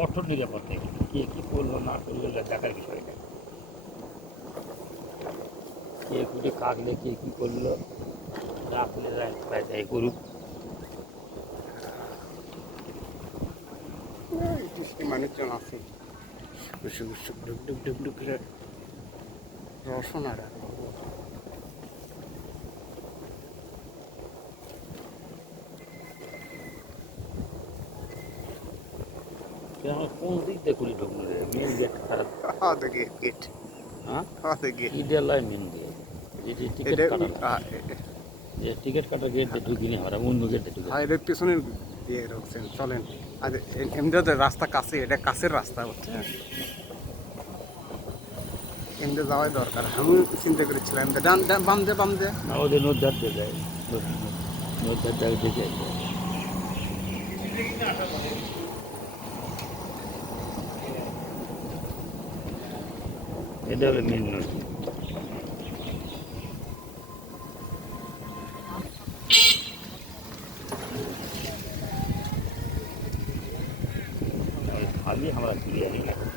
কঠোর নিরাপত্তা। কে কী করলো না করলো দেখার বিষয় নেই। কে কুটে কাটলে কে কী করলো না করলে যাই করুক। মানুষজন আছে বসে বসে ডুক ডুক ডুক ডুক করে রসনা রাখে। কোন দিক দিয়ে খুলি ঢুকলো রে? মেন গেট খারাপ। গেট হ্যাঁ, গেট ইডেলায় মেন দিয়ে যেটি টিকিট কাটা, যে টিকিট কাটার গেট দিয়ে ঢুকিনি আমরা অন্য গেট দিয়ে ঢুকে। এটা পেছনের দিয়ে ঢুকছেন চলেন। আর এমনিতে রাস্তা কাছে, এটা কাছের রাস্তা হচ্ছে, এমনি যাওয়াই দরকার। আমি চিন্তা করেছিলাম ডান ডান বাম দে বাম দে। না ওদের নদ্যার দিয়ে যায়, নদ্যার জায়গা থেকে এটা হলো মেন নদী। खाली हमारा क्लियर नहीं है।